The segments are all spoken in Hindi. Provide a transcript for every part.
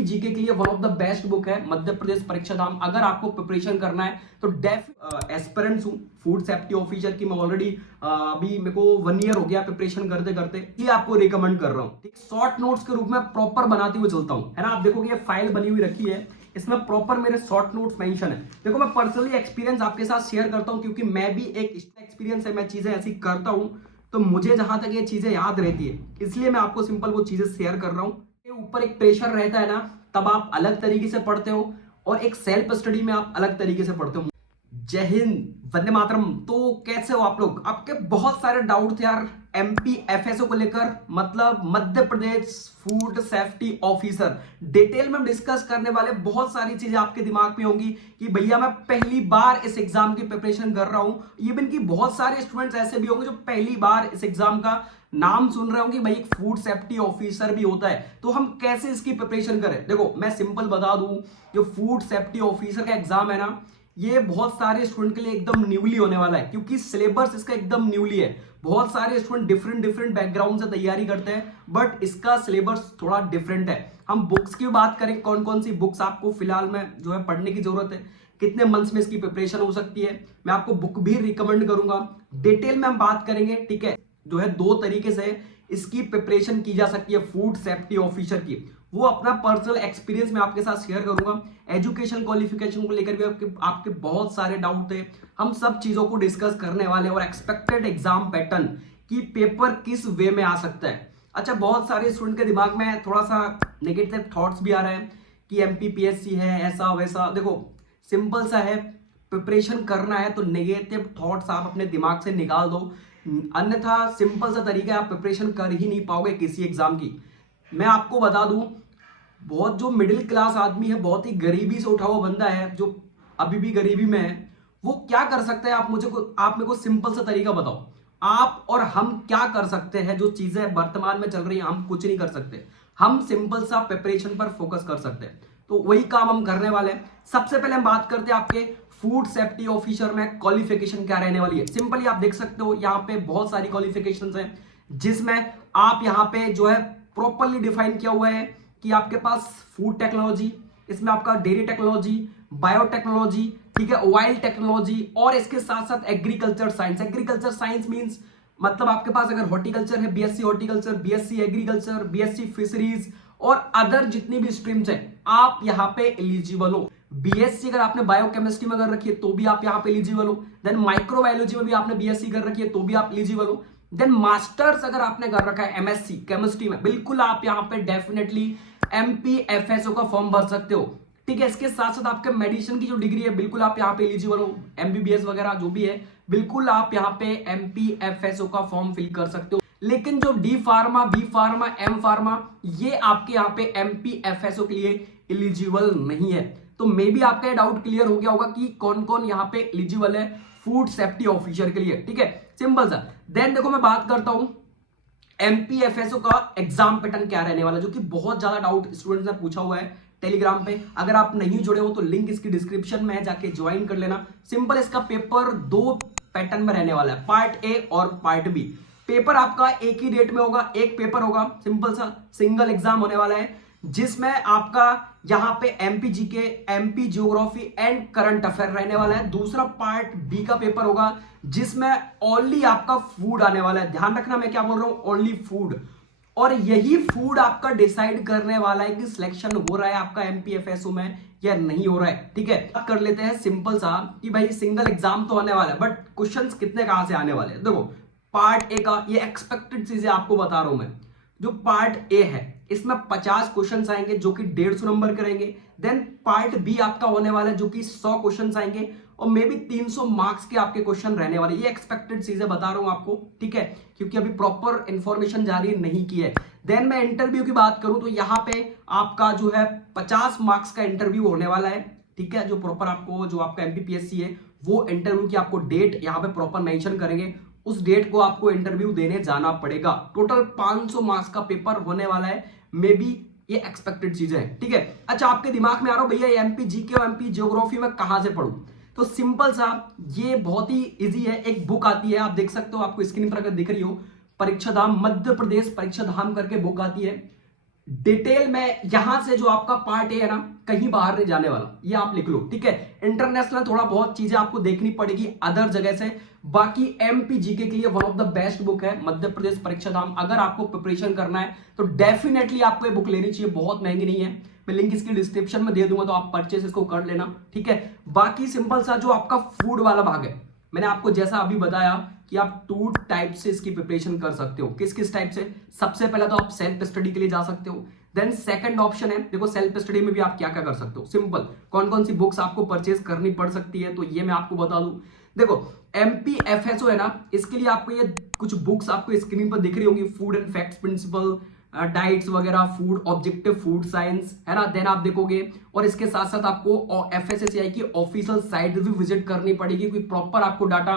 जीके के लिए one of the best book है मध्य प्रदेश परीक्षा धाम। अगर आपको प्रिपरेशन करना है तो एस्पिरेंट्स हूँ फूड सेफ्टी ऑफिसर की। मैं ऑलरेडी अभी मेरे को 1 ईयर हो गया प्रिपरेशन करते करते, ये आपको रिकमेंड कर रहा हूँ। शॉर्ट नोट्स के रूप में प्रॉपर बनाते हुए चलता हूँ, है ना। आप देखोगे ये फाइल बनी हुई रखी है, इसमें प्रॉपर मेरे शॉर्ट नोट्स मेंशन है। देखो मैं पर्सनली एक्सपीरियंस आपके साथ शेयर करता हूँ, क्योंकि मैं भी एक एक्सपीरियंस है, मैं चीजें ऐसी करता हूँ तो मुझे जहां तक ये चीजें याद रहती है, इसलिए मैं आपको सिंपल वो चीजें शेयर कर रहा हूँ। ऊपर एक प्रेशर रहता है ना, तब आप अलग तरीके से पढ़ते हो, और एक सेल्फ स्टडी में आप अलग तरीके से पढ़ते हो। जय हिंद, वंदे मातरम। तो कैसे हो आप लोग? आपके बहुत सारे डाउट थे यार एमपी एफएसओ को लेकर, मतलब Madhya Pradesh food safety officer. Detail में डिस्कस करने वाले बहुत सारी चीजें आपके दिमाग में होंगी कि भैया मैं पहली बार इस एग्जाम की प्रिपरेशन कर रहा हूं। इवन कि बहुत सारे स्टूडेंट्स ऐसे भी होंगे जो पहली बार इस एग्जाम का नाम सुन रहे होंगे, भाई एक फूड सेफ्टी ऑफिसर भी होता है, तो हम कैसे इसकी प्रिपरेशन करें। देखो मैं सिंपल बता दूं, जो फूड सेफ्टी ऑफिसर का एग्जाम है ना, ये बहुत सारे स्टूडेंट के लिए एकदम न्यूली होने वाला है, क्योंकि सिलेबस इसका एकदम न्यूली है। बहुत सारे स्टूडेंट डिफरेंट डिफरेंट बैकग्राउंड से तैयारी करते हैं, बट इसका सिलेबस थोड़ा डिफरेंट है। हम बुक्स की बात करें, कौन कौन सी बुक्स आपको फिलहाल में जो है पढ़ने की जरूरत है, कितने मंथ्स में इसकी प्रिपरेशन हो सकती है, मैं आपको बुक भी रिकमेंड करूंगा। डिटेल में हम बात करेंगे, ठीक है। जो है 2 तरीके से इसकी प्रिपरेशन की जा सकती है फूड सेफ्टी ऑफिसर की, वो अपना पर्सनल एक्सपीरियंस मैं आपके साथ शेयर करूंगा। एजुकेशन क्वालिफिकेशन को लेकर भी आपके बहुत सारे डाउट थे, हम सब चीजों को डिस्कस करने वाले हैं। और एक्सपेक्टेड एग्जाम पैटर्न की पेपर किस वे में आ सकता है। अच्छा, बहुत सारे स्टूडेंट के दिमाग में थोड़ा सा नेगेटिव थॉट्स भी आ रहे हैं कि एमपीपीएससी है ऐसा वैसा। देखो सिंपल सा है, प्रिपरेशन करना है तो नेगेटिव थॉट्स आप अपने दिमाग से निकाल दो, अन्यथा सिंपल सा तरीका है, आप प्रिपरेशन कर ही नहीं पाओगे किसी एग्जाम की। मैं आपको बता दूं, बहुत जो मिडिल क्लास आदमी है, बहुत ही गरीबी से उठा हुआ बंदा है, जो अभी भी गरीबी में है, वो क्या कर सकता है? आप मेरे को सिंपल सा तरीका बताओ। आप और हम क्या कर सकते हैं? जो चीजें वर्तमान में चल रही हैं, हम कुछ नहीं कर सकते, हम सिंपल सा प्रिपरेशन पर फोकस कर सकते हैं। तो वही काम हम करने वाले हैं। सबसे पहले हम बात करते हैं आपके फूड सेफ्टी ऑफिसर में क्वालिफिकेशन क्या रहने वाली है। सिंपली आप देख सकते हो यहाँ पे बहुत सारी क्वालिफिकेशंस हैं, जिसमें आप यहाँ पे जो है प्रॉपरली डिफाइन किया हुआ है कि आपके पास फूड टेक्नोलॉजी, इसमें आपका डेयरी टेक्नोलॉजी, बायोटेक्नोलॉजी, ठीक है, ऑयल टेक्नोलॉजी, और इसके साथ साथ agriculture science. Agriculture science means मतलब आपके पास अगर हॉर्टिकल्चर है, BSc horticulture, BSc agriculture, BSc fisheries और अदर जितनी भी स्ट्रीम्स है, आप यहाँ पे एलिजिबल हो। बीएससी अगर आपने बायोकेमिस्ट्री में कर रखी है तो भी आप यहाँ पे एलिजिबल हो। देन माइक्रोबायोलॉजी में भी आपने बीएससी कर रखी है तो भी आप एलिजिबल हो। देन मास्टर्स अगर आपने कर रखा है एमएससी केमिस्ट्री में, बिल्कुल आप यहाँ पे डेफिनेटली एमपीएफएसओ का फॉर्म भर सकते हो, ठीक है। इसके साथ साथ आपके मेडिसिन की जो डिग्री है, बिल्कुल आप यहाँ पे एलिजिबल हो। एमबीबीएस वगैरह जो भी है, बिल्कुल आप यहाँ पे एमपीएफएसओ का फॉर्म फिल कर सकते हो। लेकिन जो D pharma, B pharma, M pharma, ये आपके यहाँ पे एमपीएफएसओ के लिए एलिजिबल नहीं है। तो मे बी आपका ये डाउट क्लियर हो गया होगा कि कौन कौन यहाँ पे एलिजिबल है फूड सेफ्टी ऑफिसर के लिए, ठीक है, सिंपल सा। देन देखो मैं बात करता हूं एमपीएफएसओ का एग्जाम पैटर्न क्या रहने वाला है, जो कि बहुत ज्यादा डाउट स्टूडेंट्स ने पूछा हुआ है टेलीग्राम पे। अगर आप नहीं जुड़े हो तो लिंक इसकी डिस्क्रिप्शन में है, जाके ज्वाइन कर लेना। सिंपल, इसका पेपर 2 पैटर्न में रहने वाला है, पार्ट ए और पार्ट बी। पेपर आपका एक ही डेट में होगा, एक पेपर होगा, सिंपल सा सिंगल एग्जाम होने वाला है, जिसमें आपका यहां पे MP GK, MP geography and current affair रहने वाला है। दूसरा पार्ट बी का पेपर होगा, जिसमें ओनली आपका फूड आने वाला है। ध्यान रखना मैं क्या बोल रहा हूं, ओनली फूड। और यही फूड आपका डिसाइड करने वाला है कि सिलेक्शन हो रहा है आपका एमपीएफएसओ में या नहीं हो रहा है, ठीक है। बात कर लेते हैं सिंपल सा कि भाई सिंगल एग्जाम तो होने वाला है, बट क्वेश्चंस कितने कहां से आने वाले हैं। देखो पार्ट ए का ये एक्सपेक्टेड चीजें आपको बता रहा हूं मैं। जो पार्ट ए है, इसमें 50 क्वेश्चंस आएंगे जो कि 150 नंबर के रहेंगे। देन पार्ट बी आपका होने वाला है, जो कि 100 क्वेश्चंस आएंगे और मे बी 300 मार्क्स के आपके क्वेश्चन रहने वाले। ये एक्सपेक्टेड चीजें बता रहा हूं आपको, ठीक है, क्योंकि अभी प्रॉपर इंफॉर्मेशन जारी नहीं की है। देन मैं इंटरव्यू की बात करूं तो यहाँ पे आपका जो है 50 मार्क्स का इंटरव्यू होने वाला है, ठीक है। जो प्रॉपर आपको, जो आपका एमपीपीएससी है, वो इंटरव्यू की आपको डेट यहाँ पे प्रॉपर मेंशन करेंगे, उस डेट को आपको इंटरव्यू देने जाना पड़ेगा। टोटल 500 मार्क्स का पेपर होने वाला है, मे बी ये एक्सपेक्टेड चीजें हैं, ठीक है। अच्छा, आपके दिमाग में आ रहा हो भैया एमपी जीके और एमपी ज्योग्राफी में कहां से पढ़ूं, तो सिंपल सा, ये बहुत ही इजी है। एक बुक आती है, आप देख सकते हो, आपको स्क्रीन पर अगर दिख रही हो, परीक्षा धाम, मध्य प्रदेश परीक्षा धाम करके बुक आती है। डिटेल में यहां से जो आपका पार्ट ए है ना, कहीं बाहर नहीं जाने वाला, ये आप लिख लो, ठीक है। इंटरनेशनल थोड़ा बहुत चीजें आपको देखनी पड़ेगी अदर जगह से। बाकी एमपी जीके के लिए one of the best book है मध्य प्रदेश परीक्षा धाम। अगर आपको प्रिपरेशन करना है तो डेफिनेटली आपको ये बुक लेनी चाहिए, बहुत महंगी नहीं है। मैं लिंक इसकी डिस्क्रिप्शन में दे दूंगा, तो आप परचेस इसको कर लेना, ठीक है। बाकी सिंपल सा जो आपका फूड वाला भाग है, मैंने आपको जैसा अभी बताया कि आप 2 टाइप से इसकी प्रिपरेशन कर सकते हो। किस किस टाइप से? सबसे पहला तो आप सेल्फ स्टडी के लिए जा सकते हो। देन सेकंड ऑप्शन है, देखो सेल्फ स्टडी में भी आप क्या क्या कर सकते हो, सिंपल कौन कौन सी बुक्स आपको परचेज करनी पड़ सकती है, तो ये मैं आपको बता दूं। देखो एमपीएफएसओ है ना, इसके लिए आपको ये कुछ बुक्स आपको स्क्रीन पर दिख रही होंगी, food and facts principle, diets वगैरह, फूड ऑब्जेक्टिव फूड साइंस, है ना। देन आप देखोगे, और इसके साथ साथ आपको एफएसएसएआई की ऑफिशियल साइट भी विजिट करनी पड़ेगी, क्योंकि प्रॉपर आपको डाटा,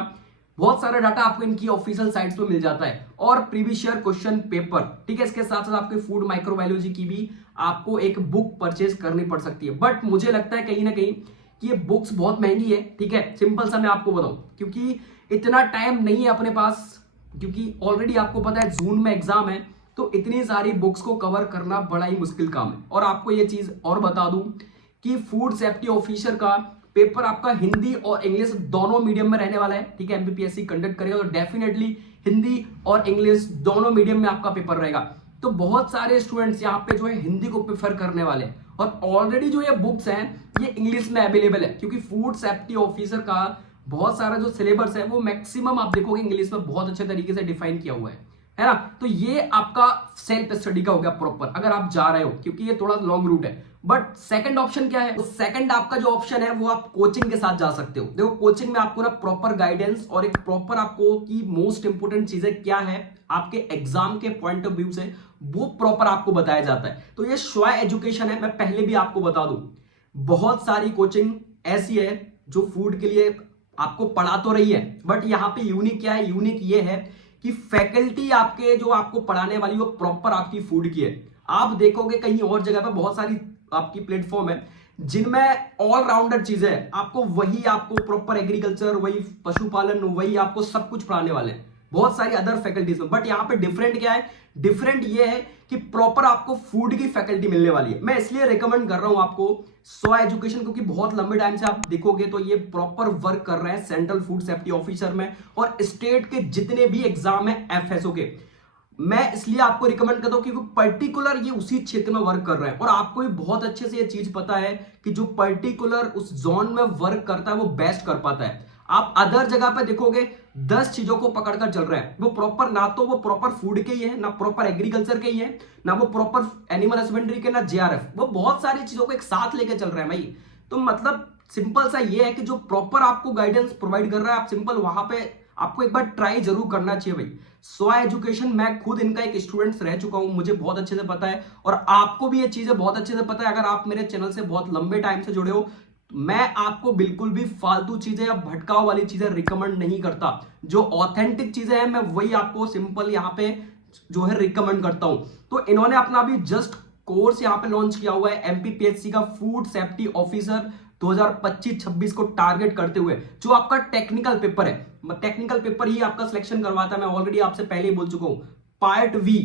बहुत सारा डाटा आपको इनकी ऑफिशियल साइट्स पे मिल जाता है, और प्रीवियस ईयर क्वेश्चन पेपर, ठीक है। इसके साथ साथ आपके फूड माइक्रोबायोलॉजी की भी आपको एक बुक परचेज करनी पड़ सकती है। बट मुझे लगता है कहीं ना कहीं कि ये बुक्स बहुत महंगी है, ठीक है। सिंपल सा मैं आपको बताऊं, क्योंकि इतना टाइम नहीं है अपने पास, क्योंकि ऑलरेडी आपको पता है जून में एग्जाम है, तो इतनी सारी बुक्स को कवर करना बड़ा ही मुश्किल काम है। और आपको ये चीज और बता दूं कि फूड सेफ्टी ऑफिसर का पेपर आपका हिंदी और इंग्लिश दोनों मीडियम में रहने वाला है, ठीक है। एमपीपीएससी कंडक्ट करेगा, तो डेफिनेटली हिंदी और इंग्लिश दोनों मीडियम में आपका पेपर रहेगा। तो बहुत सारे स्टूडेंट्स यहाँ पे जो है हिंदी को प्रेफर करने वाले हैं, और ऑलरेडी जो ये बुक्स हैं ये इंग्लिश में अवेलेबल है, क्योंकि फूड सेफ्टी ऑफिसर का बहुत सारा जो सिलेबस है वो मैक्सिमम आप देखोगे इंग्लिश में बहुत अच्छे तरीके से डिफाइन किया हुआ है ना। तो ये आपका सेल्फ स्टडी का हो गया प्रॉपर, अगर आप जा रहे हो, क्योंकि ये थोड़ा लॉन्ग रूट है। बट सेकंड ऑप्शन क्या है? सेकंड आपका जो ऑप्शन है वो आप कोचिंग के साथ जा सकते हो। देखो कोचिंग में आपको ना प्रॉपर गाइडेंस और एक प्रॉपर आपको की मोस्ट इंपोर्टेंट चीजें क्या है आपके एग्जाम के पॉइंट ऑफ व्यू से, वो प्रॉपर आपको बताया जाता है। तो ये श्वा एजुकेशन है, मैं पहले भी आपको बता दूं, बहुत सारी कोचिंग ऐसी है जो फूड के लिए आपको पढ़ा तो रही है, बट यहाँ पे यूनिक क्या है? यूनिक ये है कि फैकल्टी आपके जो आपको पढ़ाने वाली वो प्रॉपर आपकी फूड की है। आप देखोगे कहीं और जगह पे बहुत सारी आपकी प्लेटफॉर्म है जिनमें ऑलराउंडर चीजें हैं, आपको वही आपको प्रॉपर एग्रीकल्चर, वही पशुपालन, वही आपको सब कुछ पढ़ाने वाले हैं बहुत सारी अदर फैकल्टीज में। बट यहाँ पे डिफरेंट क्या है? डिफरेंट ये है कि प्रॉपर आपको फूड की फैकल्टी मिलने वाली है। मैं इसलिए रिकमेंड कर रहा हूं आपको स्वा एजुकेशन, क्योंकि बहुत लंबे टाइम से आप देखोगे तो ये प्रॉपर वर्क कर रहे हैं सेंट्रल फूड सेफ्टी ऑफिसर में, और स्टेट के जितने भी एग्जाम है एफएसओ के, मैं इसलिए आपको रिकमेंड करता हूं क्योंकि पर्टिकुलर ये उसी क्षेत्र में वर्क कर रहे हैं, और आपको भी बहुत अच्छे से ये चीज पता है कि जो पर्टिकुलर उस जोन में वर्क करता है वो बेस्ट कर पाता है। आप अदर जगह पे देखोगे 10 चीजों को पकड़कर चल रहे हैं, वो प्रॉपर ना तो वो प्रॉपर फूड के ही है, ना प्रॉपर एग्रीकल्चर के ही है, ना वो प्रॉपर एनिमल हस्बेंड्री के, ना जेआरएफ, वो बहुत सारी चीजों को एक साथ लेके चल रहे हैं भाई। तो मतलब सिंपल सा ये है कि जो प्रॉपर आपको गाइडेंस प्रोवाइड कर रहा है, आप सिंपल वहां पे आपको एक बार ट्राई जरूर करना चाहिए भाई। स्वा एजुकेशन, मैं खुद इनका एक स्टूडेंट रह चुका हूं, मुझे बहुत अच्छे से पता है, और आपको भी ये चीजें बहुत अच्छे से पता है अगर आप मेरे चैनल से बहुत लंबे टाइम से जुड़े हो। मैं आपको बिल्कुल भी फालतू चीजें या भटकाव वाली चीजें रिकमेंड नहीं करता। जो ऑथेंटिक चीजें हैं मैं वही आपको सिंपल यहाँ पे जो है रिकमेंड करता हूं। तो इन्होंने अपना भी जस्ट कोर्स यहाँ पे लॉन्च किया हुआ है एमपीपीएससी का फूड सेफ्टी ऑफिसर 2025-26 को टारगेट करते हुए। जो आपका टेक्निकल पेपर है, टेक्निकल पेपर ही आपका सिलेक्शन करवाता है, मैं ऑलरेडी आपसे पहले ही बोल चुका हूं। पार्ट वी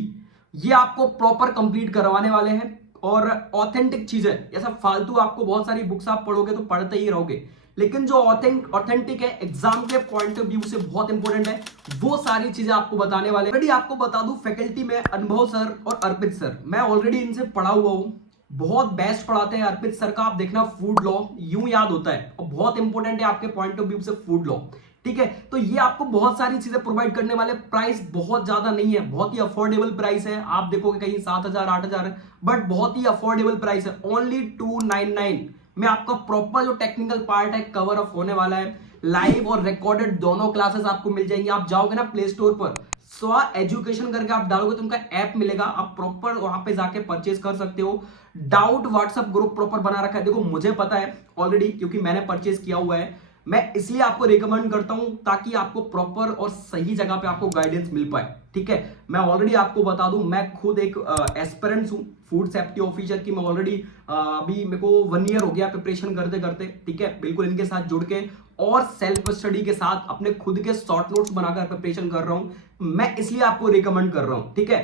ये आपको प्रॉपर कंप्लीट करवाने वाले हैं, और ऑथेंटिक चीजें, ऐसा फालतू आपको बहुत सारी बुक्स आप पढ़ोगे तो पढ़ते ही रहोगे, लेकिन जो ऑथेंटिक है एग्जाम के पॉइंट ऑफ व्यू से बहुत इंपॉर्टेंट है, वो सारी चीजें आपको बताने वाले। ऑलरेडी आपको बता दूं फैकल्टी में अनुभव सर और अर्पित सर, मैं ऑलरेडी इनसे पढ़ा हुआ हूं, बहुत बेस्ट पढ़ाते हैं। अर्पित सर का आप देखना फूड लॉ यूं याद होता है, और बहुत इंपॉर्टेंट है आपके पॉइंट ऑफ व्यू से फूड लॉ, ठीक है। तो ये आपको बहुत सारी चीजें प्रोवाइड करने वाले। प्राइस बहुत ज्यादा नहीं है, बहुत ही अफोर्डेबल प्राइस है। आप देखोगे कहीं 7,000 8,000, बट बहुत ही अफोर्डेबल प्राइस है, ओनली 299 में आपका प्रॉपर जो टेक्निकल पार्ट है कवर अप होने वाला है। लाइव और रिकॉर्डेड दोनों क्लासेस आपको मिल जाएंगी। आप जाओगे ना प्ले स्टोर पर, स्वा एजुकेशन करके आप डालोगे तो उनका ऐप मिलेगा, आप प्रॉपर वहां पे जाके परचेज कर सकते हो। डाउट व्हाट्सएप ग्रुप प्रॉपर बना रखा है, देखो मुझे पता है ऑलरेडी क्योंकि मैंने परचेज किया हुआ है। मैं इसलिए आपको रिकमेंड करता हूं ताकि आपको प्रॉपर और सही जगह पे आपको गाइडेंस मिल पाए, ठीक है। मैं ऑलरेडी आपको बता दूं, मैं खुद एक एस्पिरेंट हूं फूड सेफ्टी ऑफिसर की। मैं ऑलरेडी अभी मेरे को 1 ईयर हो गया प्रिपरेशन करते करते, ठीक है। बिल्कुल इनके साथ जुड़ के और सेल्फ स्टडी के साथ अपने खुद के शॉर्ट नोट्स बनाकर प्रिपरेशन कर रहा हूं। मैं इसलिए आपको रिकमेंड कर रहा हूं, ठीक है।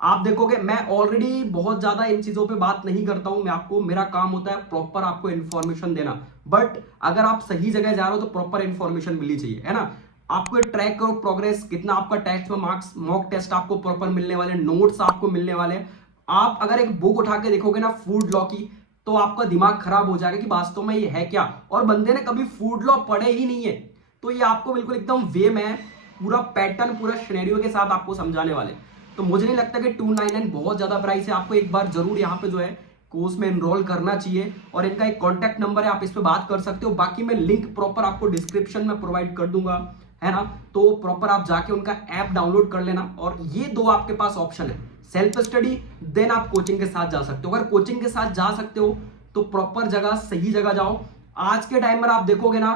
आप देखोगे मैं ऑलरेडी बहुत ज्यादा इन चीजों पे बात नहीं करता हूं, मैं आपको, मेरा काम होता है प्रॉपर आपको इन्फॉर्मेशन देना। बट अगर आप सही जगह जा रहे हो तो प्रॉपर इन्फॉर्मेशन मिलनी चाहिए, है ना। आपको ट्रैक करो प्रोग्रेस, कितना आपका टेस्ट में मार्क्स, मॉक टेस्ट आपको प्रॉपर मिलने वाले, नोट्स आपको मिलने वाले। आप अगर एक बुक उठा के देखोगे ना फूड लॉ की, तो आपका दिमाग खराब हो जाएगा कि वास्तव में ये है क्या, और बंदे ने कभी फूड लॉ पढ़े ही नहीं है। तो ये आपको बिल्कुल एकदम वे में पूरा पैटर्न, पूरा सिनेरियो के साथ आपको समझाने वाले। तो मुझे नहीं लगता कि 299 बहुत ज्यादा प्राइस है। आपको एक बार जरूर यहाँ पे जो है कोर्स में एनरोल करना चाहिए, और इनका एक कॉन्टैक्ट नंबर है, आप इस पे बात कर सकते हो। बाकी मैं लिंक प्रॉपर आपको डिस्क्रिप्शन में प्रोवाइड कर दूंगा, है ना। तो प्रॉपर आप जाके उनका ऐप डाउनलोड कर लेना। और ये दो आपके पास ऑप्शन है, सेल्फ स्टडी देन आप कोचिंग के साथ जा सकते हो। अगर कोचिंग के साथ जा सकते हो तो प्रॉपर जगह, सही जगह जाओ। आज के टाइम में आप देखोगे ना,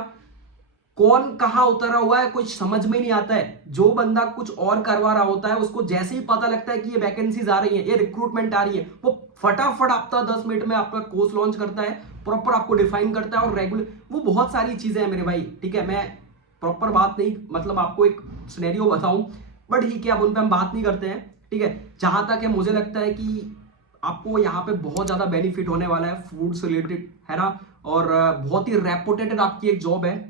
कौन कहां उतरा हुआ है कुछ समझ में नहीं आता है। जो बंदा कुछ और करवा रहा होता है, उसको जैसे ही पता लगता है कि ये वैकेंसीज आ रही है, ये रिक्रूटमेंट आ रही है, वो फटाफट आपका 10 मिनट में आपका कोर्स लॉन्च करता है, प्रॉपर आपको डिफाइन करता है और रेगुलर, वो बहुत सारी चीजें हैं मेरे भाई, ठीक है। मैं प्रॉपर बात नहीं, मतलब आपको एक सिनेरियो बताऊं, बट ठीक है, अब उन पर हम बात नहीं करते हैं, ठीक है। जहां तक है मुझे लगता है कि आपको यहाँ पे बहुत ज्यादा बेनिफिट होने वाला है फूड से रिलेटेड, है ना। और बहुत ही रेपुटेटेड आपकी एक जॉब है,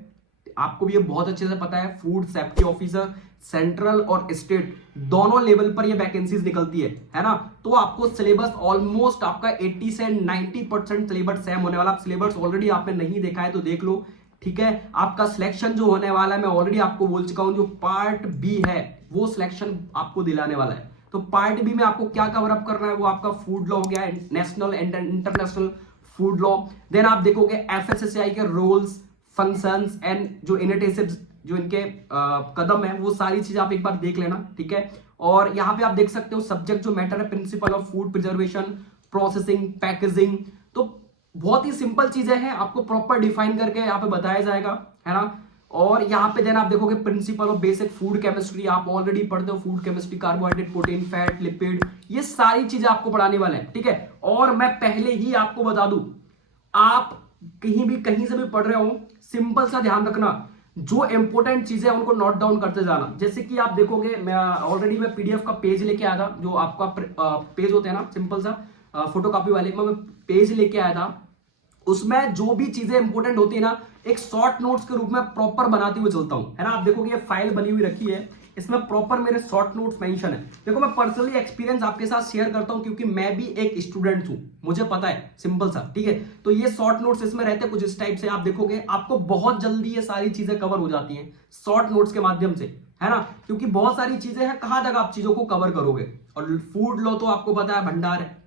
आपको भी ये बहुत अच्छे से पता है। फूड सेफ्टी ऑफिसर सेंट्रल और स्टेट दोनों लेवल पर ये वैकेंसीज निकलती है ना। तो आपको सिलेबस ऑलमोस्ट आपका 80 से 90% सिलेबस सेम होने वाला। सिलेबस ऑलरेडी आपने नहीं देखा है तो देख लो, ठीक है। आपका सिलेक्शन जो होने वाला है, मैं ऑलरेडी आपको बोल चुका हूं, जो पार्ट बी है वो सिलेक्शन आपको दिलाने वाला है। तो पार्ट बी में आपको क्या कवर अप करना है, वो आपका फूड लॉ हो गया, national and international food law. Then आप देखोगे एफएसएसएआई के रूल्स, फंक्शंस एंड जो इनिशिएटिव्स, जो इनके कदम है, वो सारी चीज आप एक बार देख लेना, ठीक है। और यहाँ पे आप देख सकते हो सब्जेक्ट जो मैटर है, principle of food preservation, processing, packaging. तो बहुत ही सिंपल चीजें हैं, आपको प्रॉपर डिफाइन करके यहाँ पे बताया जाएगा, है ना। और यहाँ पे देन आप देखोगे principle of basic food chemistry, आप ऑलरेडी पढ़ते हो food chemistry, carbohydrate, protein, fat, lipid, ये सारी चीजें आपको पढ़ाने वाले हैं, ठीक है। और मैं पहले ही आपको बता दूं, आप कहीं से भी पढ़ रहे हो, सिंपल सा ध्यान रखना, जो इंपॉर्टेंट चीजें हैं उनको नोट डाउन करते जाना। जैसे कि आप देखोगे, मैं ऑलरेडी मैं पीडीएफ का पेज लेके आया था, जो आपका पेज होते हैं ना सिंपल सा फोटोकॉपी वाले, मैं पेज लेके आया था। उसमें जो भी चीजें इंपॉर्टेंट होती है ना, एक शॉर्ट नोट्स के रूप में प्रॉपर बनाते हुए चलता हूं, है ना। आप देखोगे ये फाइल बनी हुई रखी है, इसमें प्रॉपर मेरे शॉर्ट नोट्स मेंशन है। देखो मैं पर्सनली एक्सपीरियंस आपके साथ शेयर करता हूं, क्योंकि मैं भी एक स्टूडेंट हूं, मुझे पता है, सिंपल सा, ठीक है। तो ये शॉर्ट नोट्स इसमें रहते हैं कुछ इस टाइप से, आप देखोगे आपको बहुत जल्दी ये सारी चीजें कवर हो जाती हैं शॉर्ट नोट्स के माध्यम से, है ना। क्योंकि बहुत सारी चीजें हैं, कहां तक आप चीजों को कवर करोगे, और फूड लॉ तो आपको पता है भंडार है।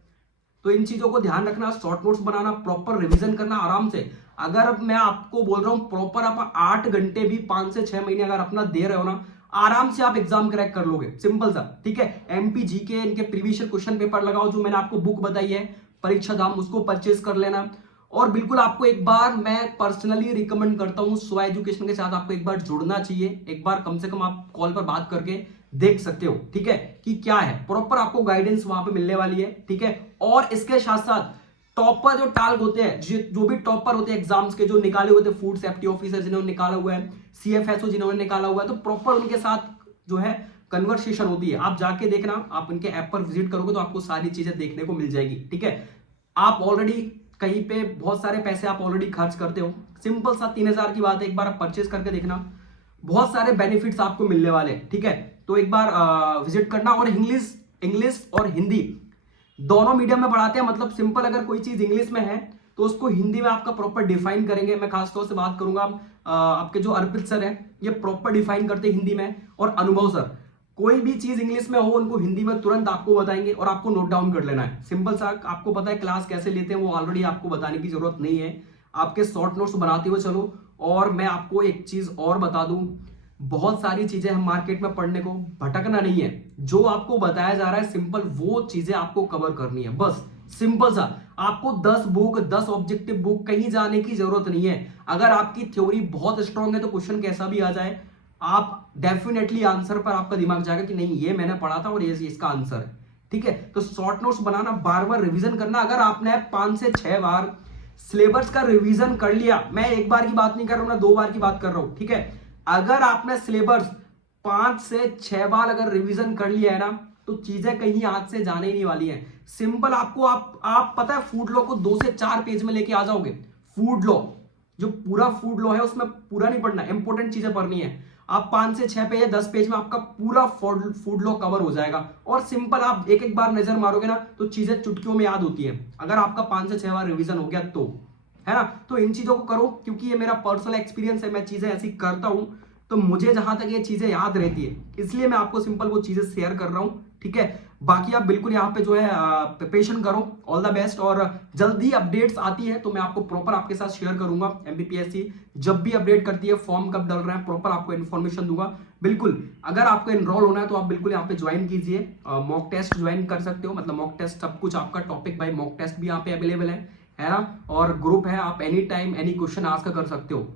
तो इन चीजों को ध्यान रखना, शॉर्ट नोट्स बनाना, प्रॉपर रिवीजन करना आराम से। अगर अब मैं आपको बोल रहा हूं प्रॉपर आप 8 घंटे भी 5 से 6 महीने अगर अपना दे रहे हो ना, आराम से आप एग्जाम क्रैक कर लोगे, सिंपल सा, ठीक है। एमपी जीके इनके प्रीवियस क्वेश्चन पेपर लगाओ, जो मैंने आपको बुक बताई है परीक्षा धाम, उसको परचेज कर लेना। और बिल्कुल आपको एक बार मैं पर्सनली रिकमेंड करता हूं, स्व एजुकेशन के साथ आपको एक बार जुड़ना चाहिए। एक बार कम से कम आप कॉल पर बात करके देख सकते हो, ठीक है, कि क्या है, प्रॉपर आपको गाइडेंस वहां पे मिलने वाली है, ठीक है। और इसके साथ साथ टॉपर जो टाल होते हैं, जो भी टॉपर होते हैं एग्जाम्स के, जो निकाले हुए थे, फूड सेफ्टी ऑफिसर जिन्होंने निकाला हुआ है, सीएफएसओ जिन्होंने निकाला हुआ है, तो प्रॉपर उनके साथ जो है कन्वर्सेशन होती है। आप जाके देखना, आप उनके ऐप पर विजिट करोगे तो आपको सारी चीजें देखने को मिल जाएगी, ठीक है। आप ऑलरेडी कहीं पे बहुत सारे पैसे आप ऑलरेडी खर्च करते हो, सिंपल सा 3000 की बात है, एक बार आप परचेज करके देखना, बहुत सारे बेनिफिट्स आपको मिलने वाले हैं, ठीक है। तो एक बार विजिट करना। और इंग्लिश और हिंदी दोनों मीडियम में पढ़ाते हैं, मतलब सिंपल अगर कोई चीज इंग्लिश में है तो उसको हिंदी में आपका प्रॉपर डिफाइन करेंगे। मैं खासतौर से बात करूंगा आपके जो अर्पित सर हैं, ये प्रॉपर डिफाइन करते हैं हिंदी में। और अनुभव सर, कोई भी चीज इंग्लिश में हो उनको हिंदी में तुरंत आपको बताएंगे, और आपको नोट डाउन कर लेना है, सिंपल सा। आपको पता है क्लास कैसे लेते हैं, वो ऑलरेडी आपको बताने की जरूरत नहीं है, आपके शॉर्ट नोट्स बनाते हुए चलो। और मैं आपको एक चीज और बता दूं, बहुत सारी चीजें हम मार्केट में पढ़ने को, भटकना नहीं है, जो आपको बताया जा रहा है सिंपल वो चीजें आपको कवर करनी है, बस सिंपल सा। आपको 10 बुक, 10 ऑब्जेक्टिव बुक कहीं जाने की जरूरत नहीं है। अगर आपकी थ्योरी बहुत स्ट्रांग है तो क्वेश्चन कैसा भी आ जाए, आप डेफिनेटली आंसर पर आपका दिमाग जाएगा कि नहीं ये मैंने पढ़ा था और ये इसका आंसर है, ठीक है। तो शॉर्ट नोट्स बनाना, बार बार रिवीजन करना। अगर आपने 5 से 6 बार सिलेबस का रिवीजन कर लिया, मैं एक बार की बात नहीं कर रहा हूं, मैं 2 बार की बात कर रहा हूं, ठीक है। अगर आपने सिलेबस 5 से 6 बार अगर रिवीजन कर लिया है ना, तो चीजें कहीं हाथ से जाने ही नहीं वाली हैं। सिंपल आपको आप पता है फूड लॉ को 2 से 4 पेज में लेके आ जाओगे। फूड लॉ जो पूरा फूड लॉ है उसमें पूरा नहीं पढ़ना, इंपॉर्टेंट चीजें पढ़नी है। आप 5 से 6 पेज या 10 पेज में आपका पूरा फूड लॉ कवर हो जाएगा। और सिंपल आप एक एक बार नजर मारोगे ना तो चीजें चुटकियों में याद होती है, अगर आपका 5 से 6 बार रिवीजन हो गया तो, है ना। तो इन चीजों को करो, क्योंकि ये मेरा पर्सनल एक्सपीरियंस है, मैं चीजें ऐसी करता हूं तो मुझे जहां तक ये चीजें याद रहती है, इसलिए मैं आपको सिंपल वो चीजें शेयर कर रहा हूं, ठीक है। बाकी आप बिल्कुल यहाँ पे जो है प्रिपरेशन करो, ऑल द बेस्ट। और जल्दी अपडेट्स आती है तो मैं आपको प्रॉपर आपके साथ शेयर करूंगा। एमपीपीएससी जब भी अपडेट करती है, फॉर्म कब डल रहा है, प्रॉपर आपको इन्फॉर्मेशन दूंगा। बिल्कुल अगर आपको एनरोल होना है तो आप बिल्कुल यहाँ पे ज्वाइन कीजिए, मॉक टेस्ट ज्वाइन कर सकते हो, मतलब मॉक टेस्ट सब कुछ आपका टॉपिक बाय मॉक टेस्ट भी यहाँ पे अवेलेबल है ना। और ग्रुप है, आप any time any question ask कर सकते हो।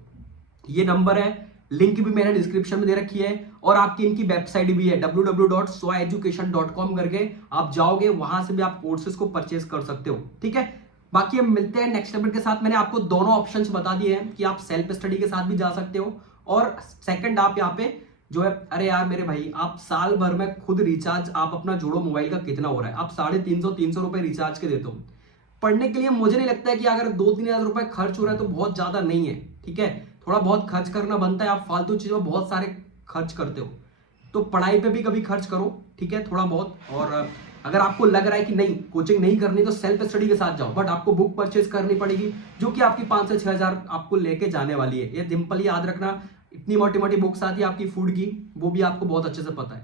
ये नंबर है, लिंक भी मैंने डिस्क्रिप्शन में दे रखी है, और आपकी इनकी वेबसाइट भी है www.soeducation.com करके आप जाओगे, वहां से भी आप कोर्सेज को परचेज कर सकते हो, ठीक है। बाकी हम मिलते हैं नेक्स्ट अपडेट के साथ। मैंने आपको दोनों ऑप्शंस बता दिए हैं कि आप सेल्फ स्टडी के साथ भी जा सकते हो, और सेकंड आप यहाँ पे जो है, अरे यार मेरे भाई, आप साल भर में खुद रिचार्ज आप अपना जोड़ो मोबाइल का कितना हो रहा है, आप 350 रुपए रिचार्ज के देते हो पढ़ने के लिए। मुझे नहीं लगता है कि अगर 2-3 हजार रुपए खर्च हो रहा है तो बहुत ज्यादा नहीं है, ठीक है। थोड़ा बहुत खर्च करना बनता है, आप फालतू चीजों में बहुत सारे खर्च करते हो, तो पढ़ाई पे भी कभी खर्च करो, ठीक है, थोड़ा बहुत। और अगर आपको लग रहा है कि नहीं कोचिंग नहीं करनी तो सेल्फ स्टडी के साथ जाओ, बट आपको बुक परचेज करनी पड़ेगी जो कि आपकी 5 से 6 हजार आपको लेके जाने वाली है। ये सिंपल याद रखना, इतनी मोटी मोटी बुक्स आती है आपकी फूड की, वो भी आपको बहुत अच्छे से पता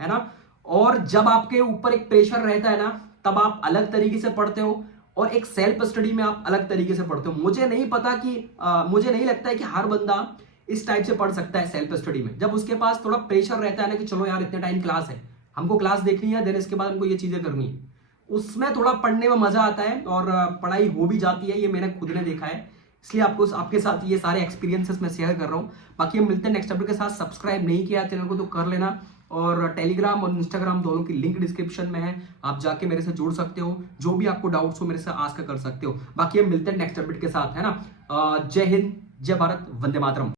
है ना। और जब आपके ऊपर एक प्रेशर रहता है ना, तब आप अलग तरीके से पढ़ते हो, और एक सेल्फ स्टडी में आप अलग तरीके से पढ़ते हो। मुझे नहीं पता कि मुझे नहीं लगता है कि हर बंदा इस टाइप से पढ़ सकता है सेल्फ स्टडी में। जब उसके पास थोड़ा प्रेशर रहता है ना कि चलो यार इतने टाइम क्लास है, हमको क्लास देखनी है, देन इसके बाद हमको ये चीजें करनी है, उसमें थोड़ा पढ़ने में मजा आता है और पढ़ाई हो भी जाती है। ये मैंने खुद ने देखा है, इसलिए आपको आपके साथ ये सारे एक्सपीरियंसेस मैं शेयर कर रहा हूँ। बाकी हम मिलते हैं नेक्स्ट अपडेट के साथ। सब्सक्राइब नहीं किया चैनल को तो कर लेना, और टेलीग्राम और इंस्टाग्राम दोनों की लिंक डिस्क्रिप्शन में है, आप जाके मेरे से जुड़ सकते हो, जो भी आपको डाउट्स हो मेरे से आस्क कर सकते हो। बाकी हम मिलते हैं नेक्स्ट अपडेट के साथ, है ना। जय हिंद, जय भारत, वंदे मातरम।